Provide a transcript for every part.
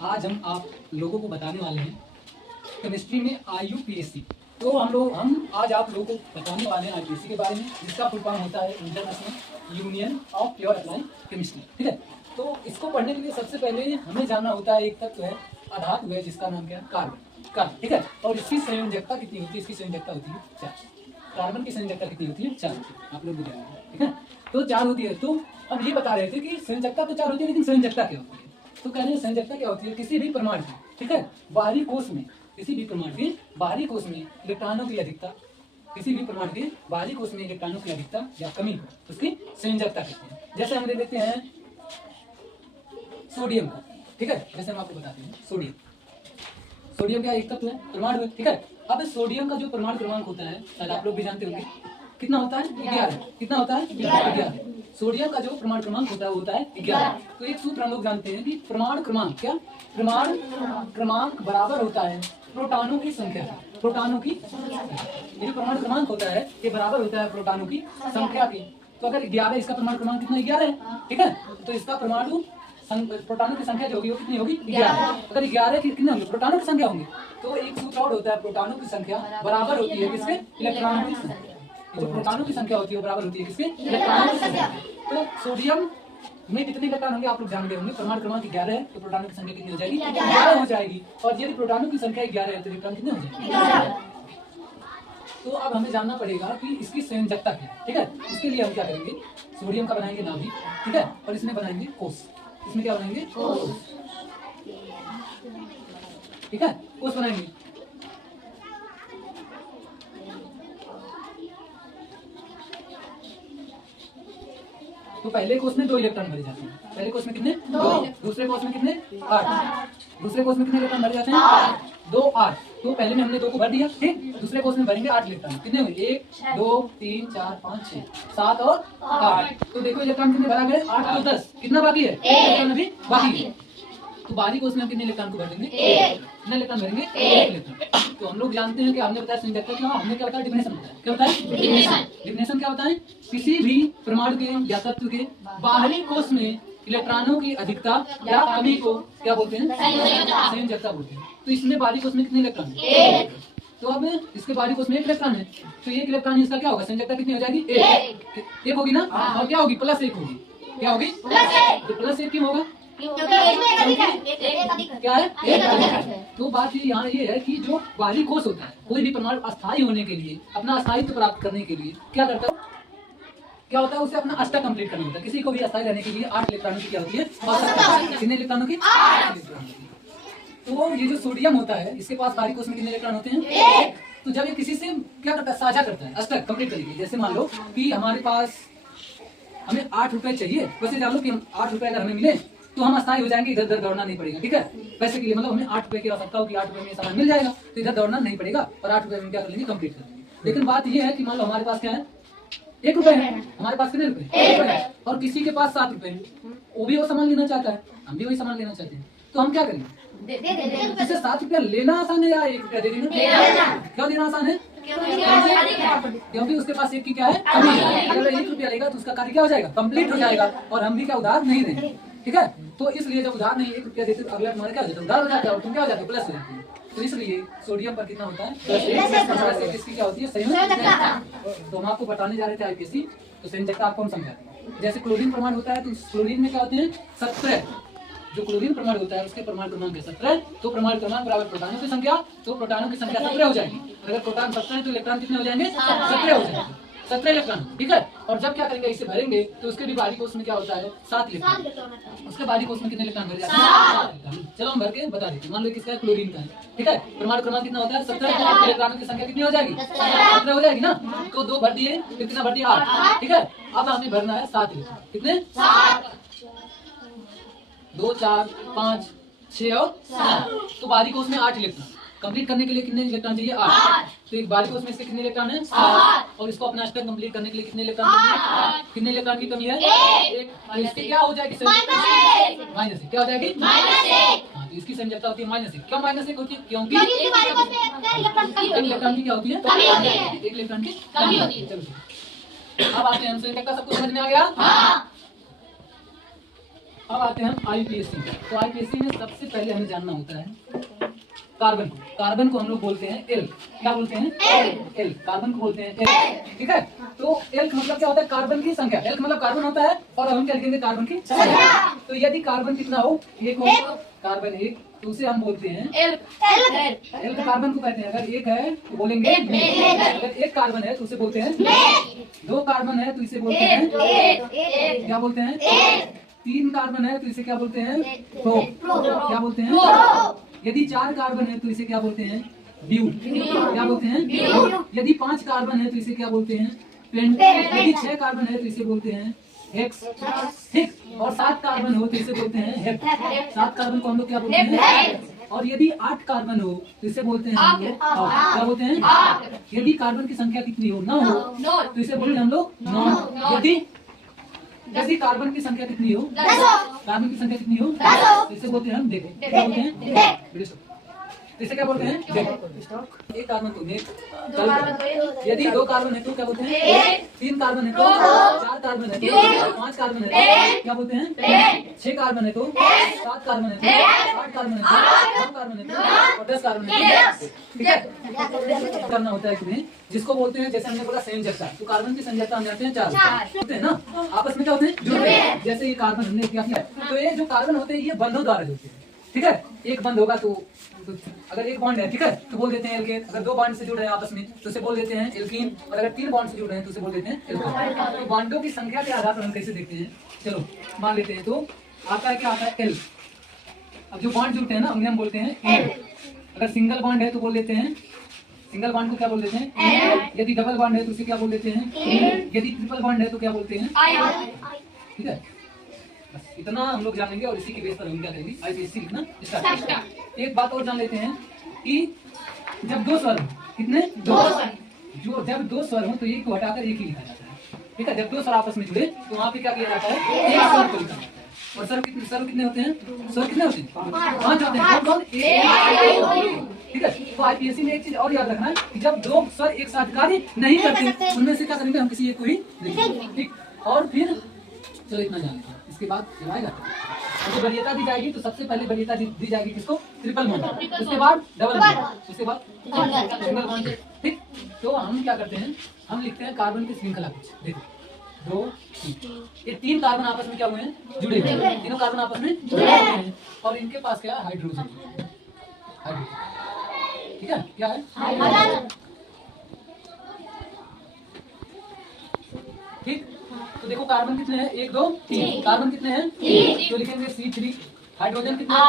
आज हम आप लोगों को बताने वाले हैं केमिस्ट्री में IUPAC। तो हम आज आप लोगों को बताने वाले हैं IUPAC के बारे में, जिसका फुल फॉर्म होता है international union of pure applied chemistry. ठीक है, तो इसको पढ़ने के लिए सबसे पहले हमें जानना होता है एक तत्व है, अधातु है, जिसका नाम क्या है, कार्बन। ठीक है, और इसकी संयोजकता कितनी होती है? इसकी संयोजकता होती है 4। कार्बन की संयोजकता कितनी होती है? 4 होती है। आप लोग भी जानेंगे। ठीक है, तो 4 होती है। तो हम ये बता रहे थे कि संयोजकता तो 4 होती है, लेकिन संयोजकता क्या होती है? तो कह रहे हैं संयोजकता क्या होती है? किसी भी परमाणु की, ठीक है, बाहरी कोश में, किसी भी परमाणु के बाहरी कोश में इलेक्ट्रॉनों की अधिकता, किसी भी परमाणु के बाहरी कोश में इलेक्ट्रॉनों की अधिकता या कमी को उसकी संयोजकता कहते हैं। जैसे हम ले लेते हैं सोडियम को। ठीक है, जैसे हम आपको बताते हैं सोडियम क्या एक तत्व है, परमाणु है। ठीक है, अब सोडियम का जो परमाणु क्रमांक होता है, शायद आप लोग भी जानते होंगे, कितना होता है? 11। कितना होता है? 11। सोडियम का जो परमाणु क्रमांक होता है वो होता है 11। तो एक सूत्र हम लोग जानते हैं कि परमाणु क्रमांक, क्या परमाणु क्रमांक बराबर होता है प्रोटॉनों की संख्या। प्रोटॉनों की ये जो परमाणु क्रमांक होता है ये बराबर होता है प्रोटॉनों की संख्या की। तो अगर 11, इसका परमाणु क्रमांक कितना? 11 है। ठीक है, तो इसका परमाणु प्रोटॉनों की संख्या जो होगी वो कितनी होगी? 11। अगर 11 की कितने होंगे? प्रोटॉनों की संख्या होंगी। तो एक सूत्र और होता है, प्रोटॉनों की संख्या बराबर होती है किसके? इलेक्ट्रॉनों की संख्या। जो प्रोटॉनों की संख्या होती है वो बराबर होती है किसके? इलेक्ट्रॉनों की संख्या। तो सोडियम में कितने इलेक्ट्रॉन होंगे आप लोग जान गए होंगे। परमाणु क्रमांक 11 है, तो प्रोटॉनों की संख्या कितनी हो जाएगी? 11 हो जाएगी। और यदि प्रोटॉनों की संख्या 11 है तो इलेक्ट्रॉन कितने हो जाएंगे? तो अब हमें जानना पड़ेगा कि इसकी संयोजकता क्या है। ठीक है, इसके लिए हम क्या करेंगे, सोडियम का बनाएंगे नाभिक, ठीक है, और इसमें बनाएंगे कोष। इसमें क्या बनाएंगे? कोष। ठीक है, कोष बनाएंगे। तो पहले कोष में 2 इलेक्ट्रॉन भरे जाते हैं। पहले कोष में कितने? 2। दूसरे कोष में कितने? 8। दूसरे कोष में कितने इलेक्ट्रॉन भरे जाते हैं? 2, 8। तो पहले में हमने 2 को भर दिया। ठीक, दूसरे कोष में भरेंगे 8 इलेक्ट्रॉन। कितने हुए? 1, 2, 3, 4, 5, 6, 7 और 8। तो देखो इलेक्ट्रॉन कितने भरा गए? 8 तो 10। कितना बाकी है? 1 इलेक्ट्रॉन अभी बाकी है। तो बाहरी कोष में हम कितने इलेक्ट्रॉन को भर देंगे? 1। कितने इलेक्ट्रॉन भरेंगे? 1 इलेक्ट्रॉन। तो हम लोग जानते हैं कि हमने बताया संयोजकता क्या, हमने क्या बताया? डिफिनेशन बताया। क्या बताया? डिफिनेशन क्या बताएं? किसी भी परमाणु के या तत्व के बाहरी कोष में इलेक्ट्रॉनों की अधिकता या कमी को क्या बोलते हैं? संयोजकता बोलते हैं। तो इसमें बाहरी कोष में कितने इलेक्ट्रॉन? 1। तो अब इसके बाहरी कोष में 1 इलेक्ट्रॉन है, तो 1 इलेक्ट्रॉन इसका क्या होगा? संयोजकता कितनी हो जाएगी? 1 होगी ना। और क्या होगी? +1 होगी। क्या होगी? तो +1 क्यों होगा? क्या है? 1 अधिक है। तो बात यहाँ ये है कि जो बाहरी कोष होता है, कोई भी परमाणु अस्थायी होने के लिए, अपना अस्थायित्व प्राप्त करने के लिए क्या करता है? क्या होता है? उसे अपना अष्टक कंप्लीट करना होता है। किसी को भी अस्थायी रहने के लिए 8 इलेक्ट्रॉनों की क्या होती है? कितने इलेक्ट्रॉनों की? 8 इलेक्ट्रॉनों की। तो ये जो सोडियम होता है, इसके पास बाहरी कोष में कितने इलेक्ट्रॉन होते हैं? 1। तो जब ये किसी से क्या करता है? साझा करता है अष्टक कंप्लीट करने के लिए। जैसे मान लो कि हमारे पास हमें 8 रुपए चाहिए, वैसे जान लो कि 8 रुपए अगर हमें मिले तो हम अस्थायी हो जाएंगे, इधर उधर दौड़ना नहीं पड़ेगा। ठीक है, पैसे के लिए, मतलब हमें 8 रुपए की आवश्यकता हो कि 8 रुपए में सामान मिल जाएगा, तो इधर दौड़ना नहीं पड़ेगा और 8 रुपए में क्या कर लेंगे? कंप्लीट कर लेंगे। लेकिन बात यह है कि मान लो हमारे पास क्या है? 1 रुपए है। हमारे पास कितने रुपए? 1 रुपए है। और किसी के पास 7 रुपए है, वो भी वो सामान लेना चाहता है, हम भी वही सामान लेना चाहते हैं। तो हम क्या करेंगे? जिसे 7 रुपया लेना आसान है या 1 रुपया दे देना? क्यों देना आसान है? क्योंकि उसके पास 1 की क्या है? कमी है। अगर 1 रुपया लेगा तो उसका कार्य क्या हो जाएगा? कंप्लीट हो जाएगा। और हम भी क्या उधार नहीं देंगे। ठीक है, तो इसलिए जब उधार नहीं 1 रुपया देते तो अगला तुम्हारा क्या हो जाता है? उधार हो जाता है और तुम क्या हो जाते हो? प्लस हो जाते हैं। तो इसलिए सोडियम पर कितना होता है? +1। इसकी क्या होती है? संयोजकता। तो हम आपको बताने जा रहे थे IUPAC। तो संयोजकता आपको हम समझाते हैं। जैसे क्लोरीन परमाणु होता है, तो क्लोरीन में क्या होते हैं? 17। जो क्लोरीन परमाणु होता है उसके परमाणु क्रमांक है 17। तो परमाणु क्रमांक बराबर प्रोटॉनों की संख्या, तो प्रोटॉनों की संख्या 17 हो जाएगी। अगर प्रोटॉन 17 है तो इलेक्ट्रॉन कितने हो जाएंगे? 17 हो जाएंगे। 17 इलेक्ट्रॉन। ठीक है, और जब क्या करेंगे? इसे भरेंगे तो उसके भी बाहरी कोष में क्या होता है? 7 इलेक्ट्रॉन। उसके बाहरी कोष में कितने इलेक्ट्रॉन भरे जाते हैं? 7। चलो हम भर के बता देते हैं। मान लो किसका है? क्लोरीन का है। ठीक है, परमाणु क्रमांक कितना होता है? 17। इलेक्ट्रॉनों की संख्या कितनी हो जाएगी? 17 हो जाएगी ना। तो 2 भर दिए, कितना भर दिया? 8। ठीक है, अब हमें भरना है 7 इलेक्ट्रॉन। कितने? 7। 2, 4, 5, 6 और 7। तो बाहरी कोष में 8 इलेक्ट्रॉन। कंप्लीट करने के लिए कितने इलेक्ट्रॉन चाहिए? 8। तो एक बाहरी कोष में इसके कितने इलेक्ट्रॉन है? 7। और इसको अपना अष्टक कंप्लीट करने के लिए कितने इलेक्ट्रॉन चाहिए? कितने इलेक्ट्रॉन की कमी है? 1। तो इसकी क्या हो जाएगी? -1। क्या हो जाएगी? -1। हाँ, तो इसकी संयोजकता होती है -1। क्यों -1 होती है? क्योंकि इलेक्ट्रॉन की क्या होती है? 1 इलेक्ट्रॉन की कमी होती है। चलो अब आते हैं संयोजकता। सबको समझ में आ गया? अब आते हैं हम आईपीएससी। तो आईपीएससी में सबसे पहले हमें जानना होता है कार्बन को। कार्बन को हम लोग बोलते हैं एल। क्या बोलते हैं? एल। कार्बन को बोलते हैं एल। ठीक है। तो एल का मतलब क्या होता है? कार्बन की संख्या। एल का मतलब कार्बन होता है और हम क्या लिखेंगे? कार्बन की संख्या। तो यदि कार्बन कितना हो? एक हो, कार्बन एक, तो उसे हम बोलते हैं एल। एल का कार्बन को कहते हैं, अगर एक है तो बोलेंगे अगर एक कार्बन है तो उसे बोलते हैं दो कार्बन है तो इसे बोलते हैं क्या बोलते हैं? तीन कार्बन है तो इसे क्या बोलते हैं? प्रो। क्या बोलते हैं? यदि चार कार्बन है तो इसे क्या बोलते हैं? ब्यूट। क्या बोलते हैं? यदि 5 कार्बन है तो इसे क्या बोलते हैं? पेंट। यदि 6 कार्बन है तो इसे बोलते हैं हेक्स। ठीक। और 7 कार्बन हो तो इसे बोलते हैं हेप। 7 कार्बन को हम लोग क्या बोलते हैं? और यदि 8 कार्बन हो तो इसे बोलते हैं हम लोग क्या बोलते हैं? यदि कार्बन की संख्या कितनी हो? 9 हो तो इसे बोलते हैं हम लोग नॉन। यदि कार्बन की संख्या कितनी हो? कार्बन की संख्या कितनी हो? तो इसे बोलते हैं हम देखो। क्या बोलते हैं? इसे क्या बोलते हैं? एक कार्बन तो यदि 2 कार्बन है तो क्या बोलते हैं? 3 कार्बन है तो 4 कार्बन है तो 5 कार्बन है तो क्या बोलते हैं? 6 कार्बन है तो 7 कार्बन है तो 8 कार्बन है तो 9 कार्बन है तो और 10 कार्बन है तो। ठीक है। करना होता है कि जिसको बोलते हैं, जैसे हमने बोला संयोजकता, तो कार्बन की संयोजकता हम जानते हैं 4 होते हैं ना, आपस में क्या होते हैं? जुड़ते हैं। जैसे ये कार्बन हमने क्या किया, तो ये जो कार्बन होते हैं ये बंधों द्वारा जुड़ते हैं। ठीक है। एक बंध होगा तो अगर एक बॉन्ड है, ठीक है, तो बोल देते हैं एल्केन। अगर 2 बॉन्ड से जुड़ रहे हैं आपस में तो उसे बोल देते हैं एल्कीन। और अगर 3 बॉन्ड से जुड़ रहे हैं तो उसे बोल देते हैं एल्कोन। तो बॉन्डों की संख्या के आधार पर हम कैसे देखते हैं? चलो मान लेते हैं। तो आता है क्या? आता है एल। अब जो बॉन्ड जुड़ते हैं ना उन्हें हम बोलते हैं एल। अगर सिंगल बॉन्ड है तो बोल देते हैं, सिंगल बॉन्ड को क्या बोल देते हैं? यदि डबल बॉन्ड है तो उसे क्या बोल देते हैं? यदि ट्रिपल बॉन्ड है तो क्या बोलते हैं? ठीक है। बस इतना हम लोग जानेंगे और इसी के बेस पर हम क्या करेंगे? आईपीएससी लिखना स्टार्ट। एक बात और जान लेते हैं कि जब 2 स्वर हो, कितने? 2 जो जब 2 स्वर हो तो एक को हटाकर एक ही लिखा जाता है। ठीक है। जब 2 स्वर आपस में जुड़े तो वहाँ पे क्या किया जाता है? एक स्वर को लिखा जाता है। और स्वर कितने होते हैं? स्वर कितने होते हैं? 5 होते हैं। कौन? ठीक है। तो आईपीएससी में एक चीज और याद रखना कि जब 2 स्वर एक साथ कार्य नहीं करते उनमें से क्या करेंगे? हम किसी एक को ही देखेंगे। ठीक। और फिर चलो इतना जान लेते हैं। इसके बाद जब आएगा तो वरीयता दी जाएगी, तो सबसे पहले वरीयता दी जाएगी किसको? Triple bond. उसके बाद डबल बॉन्ड, उसके बाद सिंगल बॉन्ड। ठीक। तो हम क्या करते हैं? हम लिखते हैं कार्बन की श्रृंखला। कुछ देखो 2 3, ये 3 कार्बन आपस में क्या हुए हैं? जुड़े हुए हैं। तीनों कार्बन आपस में जुड़े हुए हैं और इनके पास क्या है? हाइड्रोजन। ठीक है। क्या है? ठीक। तो देखो कार्बन कितने हैं? 1 2 3। कार्बन कितने हैं? 3। तो लिखेंगे C3। हाइड्रोजन कितने हैं?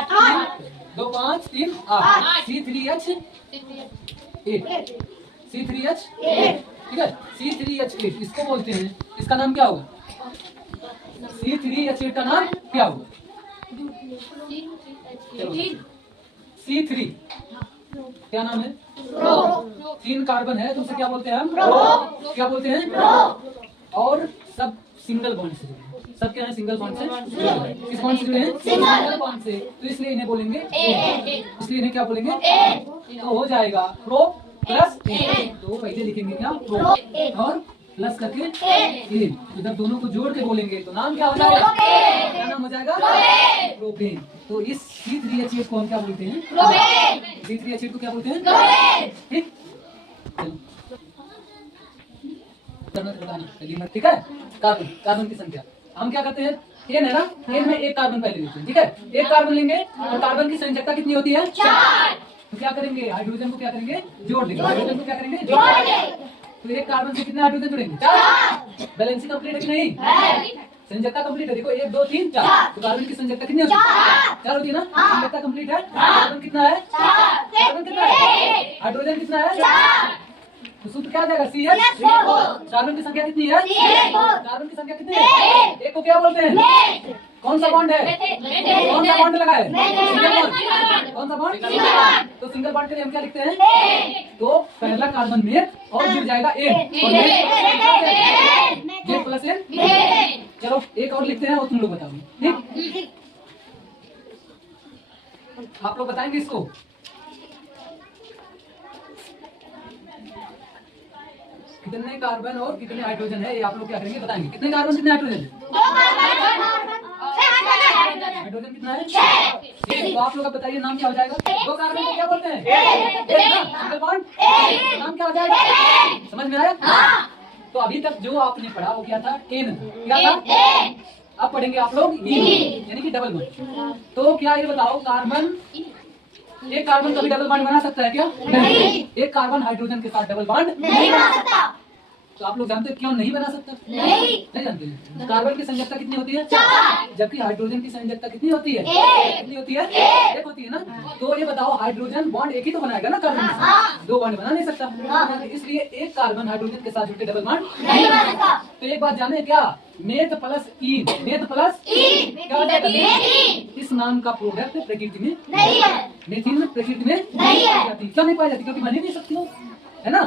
2 5 3 8। C3H8। C3H8। ठीक है। C3H8 इसको बोलते हैं, इसका नाम क्या होगा? C3H8 का नाम क्या होगा? C3 क्या नाम है? 3 कार्बन है तो उसे क्या बोलते हैं हम? क्या बोलते हैं? और सब सिंगल बॉन्ड से जुड़े हैं। सब क्या है? सिंगल बॉन्ड से जुड़े हैं। किस बॉन्ड से जुड़े हैं? सिंगल बॉन्ड से। तो इसलिए इन्हें बोलेंगे इसलिए इन्हें क्या बोलेंगे? तो हो जाएगा प्रो प्लस ए। तो पहले लिखेंगे क्या? प्रो और प्लस करके ए। तो जब दोनों को जोड़ के बोलेंगे तो नाम क्या हो जाएगा? क्या नाम हो जाएगा? प्रोपेन। तो इस C3H8 को हम क्या बोलते हैं? C3H8 को क्या बोलते हैं? ठीक। ठीक है। कार्बन की संख्या हम क्या करते हैं? एन है ना, एन में एक कार्बन पहले लेते हैं। ठीक है। एक कार्बन लेंगे और कार्बन की संयोजकता कितनी होती है? 4। तो क्या करेंगे? हाइड्रोजन को क्या करेंगे? जोड़ देंगे। हाइड्रोजन को क्या करेंगे? जोड़ देंगे। तो एक कार्बन से कितने हाइड्रोजन जुड़ेंगे? 4। बैलेंस कंप्लीट है कि नहीं? संयोजकता कंप्लीट है। देखो 1 2 3 4। तो कार्बन की संयोजकता कितनी होती है? 4 होती है ना। संयोजकता कंप्लीट है। कार्बन कितना है? कार्बन कितना है? हाइड्रोजन कितना है? 4। तो सूत्र क्या आ जाएगा? CH। कार्बन की संख्या कितनी है? कार्बन की संख्या कितनी है? एक को क्या बोलते हैं? कौन सा बॉन्ड है? कौन सा बॉन्ड लगा है? Single bond. कौन सा बॉन्ड? तो सिंगल बॉन्ड के लिए हम क्या लिखते हैं? तो पहला कार्बन में और जुड़ जाएगा एन प्लस एन। चलो एक और लिखते हैं और तुम लोग बताओ। ठीक। आप लोग बताएंगे इसको? कितने कार्बन और कितने हाइड्रोजन है ये आप लोग क्या करेंगे? बताएंगे। कितने कार्बन कितने हाइड्रोजन? 2 कार्बन हाइड्रोजन कितना है? 6। तो आप लोग अब बताइए नाम क्या हो जाएगा? दो कार्बन को क्या बोलते हैं? Single bond. नाम क्या हो जाएगा? समझ में आया? तो अभी तक जो आपने पढ़ा वो क्या था? एन। क्या था? अब पढ़ेंगे आप लोग ई, यानी कि डबल बॉन्ड। तो क्या ये बताओ, कार्बन, एक कार्बन कभी डबल बॉन्ड बना सकता है क्या? नहीं। एक कार्बन हाइड्रोजन के साथ डबल बॉन्ड नहीं बना सकता। तो आप लोग जानते हैं क्यों नहीं बना सकता? नहीं जानते। कार्बन की संयोजकता कितनी होती है? 4। जबकि हाइड्रोजन की संयोजकता कितनी होती है? 1। कितनी होती है? 1 होती है ना। तो ये बताओ, हाइड्रोजन बॉन्ड एक ही तो बनाएगा ना कार्बन से, 2 बॉन्ड बना नहीं सकता। इसलिए एक कार्बन हाइड्रोजन के साथ जुड़कर डबल बॉन्ड नहीं बना सकता। तो एक बात जाने क्या, मेथ प्लस ई, मेथ प्लस ई क्या हो जाएगा? इस नाम का प्रोडक्ट प्रकृति में नहीं है। मेथिन प्रकृति में नहीं है। क्यों नहीं पाई जाती? क्योंकि बन ही नहीं सकती हो, है ना।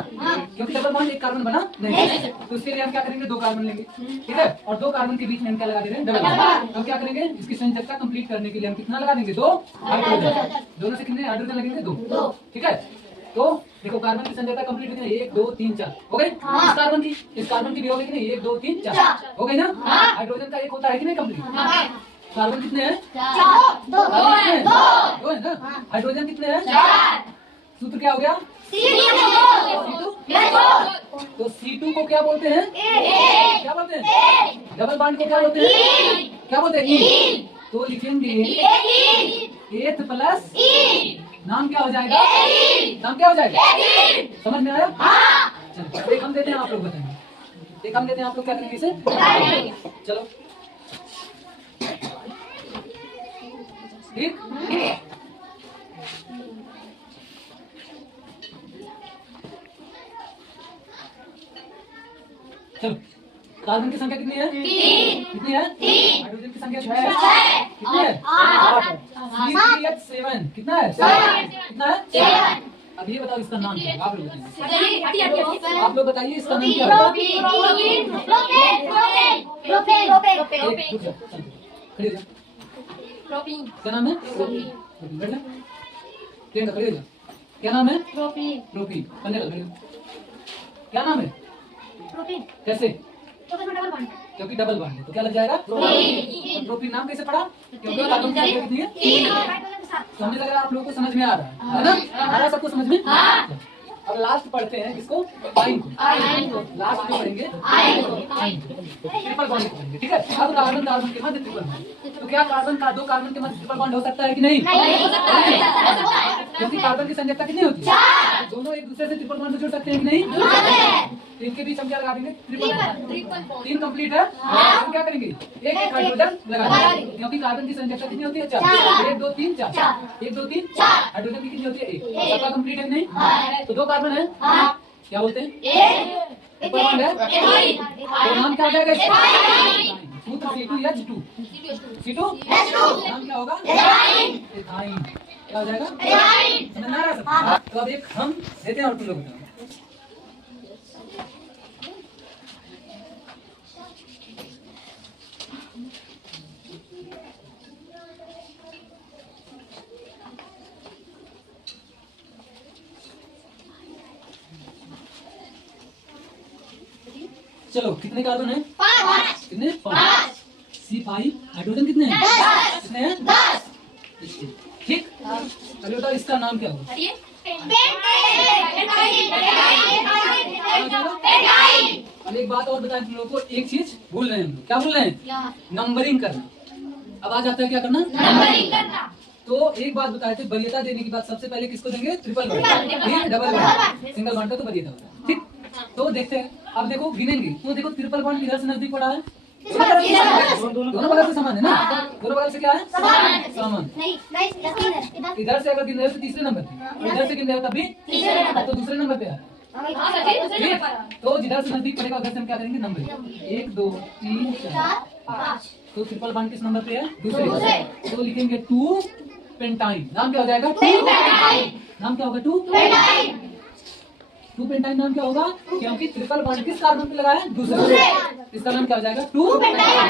क्योंकि डबल बॉन्ड एक कार्बन बना नहीं। तो उसके लिए हम क्या करेंगे? 2 कार्बन लेंगे, ठीक है, और 2 कार्बन के बीच में हम क्या लगा दे रहे हैं? Double bond. अब क्या करेंगे? इसकी संयोजकता कंप्लीट करने के लिए हम कितना लगा देंगे? 2 हाइड्रोजन। दोनों से कितने हाइड्रोजन लगेंगे? 2। ठीक है, तो देखो कार्बन की संयोजकता कंप्लीट हो गई, 1 2 3 4 हो गई। इस कार्बन की भी हो गई कि नहीं? 1 2 3 4 हो गई ना। हाइड्रोजन का 1 होता है कि नहीं कंप्लीट? कार्बन कितने हैं? 2 है ना। हाइड्रोजन कितने हैं? 4। सूत्र क्या हो गया? C2। तो C2 को क्या बोलते हैं? क्या बोलते हैं? डबल बॉन्ड को क्या बोलते हैं? क्या बोलते हैं? ई। तो लिखेंगे 8 प्लस ई। नाम क्या हो जाएगा? नाम क्या हो जाएगा? समझ में आया? चलो एक हम देते हैं, आप लोग बताएंगे। एक हम देते हैं, आप लोग क्या करेंगे इसे? चलो ठीक। चलो, कार्बन की संख्या कितनी है? 3। कितनी है? 3। हाइड्रोजन की संख्या 6। कितनी है? 8। CH7 कितना है? 7। कितना है? 7। अब ये बताओ इसका नाम क्या है? आप लोग बताइए। आप लोग बताइए इसका नाम क्या है? क्या नाम है? प्रियंका खड़ी हो जा। क्या नाम है? प्रोपीन। क्या नाम है? कैसे? क्योंकि डबल बॉन्ड है तो क्या लग जाएगा? प्रोपीन। नाम कैसे पड़ा? क्योंकि कार्बन की संख्या कितनी है? 3। तो हमें लग रहा है आप लोगों को समझ में आ रहा है ना? आ रहा है सबको समझ में? अब लास्ट पढ़ते हैं किसको? आयन को। लास्ट में पढ़ेंगे ट्रिपल बॉन्ड पढ़ेंगे, ठीक है। अब कार्बन कार्बन के मध्य ट्रिपल बॉन्ड। तो क्या कार्बन का 2 कार्बन के मध्य ट्रिपल बॉन्ड हो सकता है कि नहीं? क्योंकि कार्बन की संयोजकता कितनी होती है? दोनों एक दूसरे से ट्रिपल बॉन्ड से जुड़ सकते हैं कि नहीं? तो इनके बीच हम क्या लगा देंगे? Triple bond. 3 कंप्लीट है। हम क्या करेंगे? एक हाइड्रोजन लगा देंगे, क्योंकि कार्बन की संयोजकता कितनी होती है? 4। 1 2 3 4। 1 2 3 4। हाइड्रोजन की कितनी होती है? 1। सबका कंप्लीट है कि नहीं? तो 2 कार्बन है, क्या बोलते हैं? ट्रिपल बॉन्ड है। तो नाम क्या हो जाएगा? सूत्र C2H2। C2 नाम क्या होगा? एथाइन। क्या हो जाएगा? समझ में आ रहा है? तो अब एक हम देते हैं और तुम लोग बताओ। चलो कितने कार्बन है? 5। कितने? 5। C5 हाइड्रोजन कितने हैं? 10। कितने हैं? 10। ठीक। अभी बताओ इसका नाम क्या होगा? अब एक बात और बताएं तुम लोगों को, एक चीज भूल रहे हैं हम लोग। क्या भूल रहे हैं? नंबरिंग करना। अब आ जाता है क्या करना? नंबरिंग करना। तो एक बात बताए थे, वरीयता देने की बात सबसे पहले किसको देंगे? Triple bond. Double bond, single bond का तो वरीयता होता है, ठीक। तो देखते हैं, अब देखो गिनेंगे तो देखो ट्रिपल बॉन्ड किधर से नजदीक पड़ा है? दोनों बगल से समान है ना? दोनों बगल से क्या है? समान। इधर से अगर गिन रहे हो तो तीसरे नंबर पे, इधर से गिन रहे हो तब भी तीसरे नंबर, तो दूसरे नंबर पे है। तो जिधर से नजदीक पड़ेगा उधर से हम क्या करेंगे? नंबर 1 2 3 4 5। तो ट्रिपल बॉन्ड किस नंबर पे है? दूसरे। तो लिखेंगे 2 पेंटाइन। नाम क्या हो जाएगा? 2 पेंटाइन। नाम क्या होगा? 2 पेंटाइन। 2 पेंटाइन नाम क्या होगा? क्योंकि ट्रिपल बॉन्ड किस कार्बन पे लगा है? दूसरे। इसका नाम क्या हो जाएगा? 2 पेंटाइन।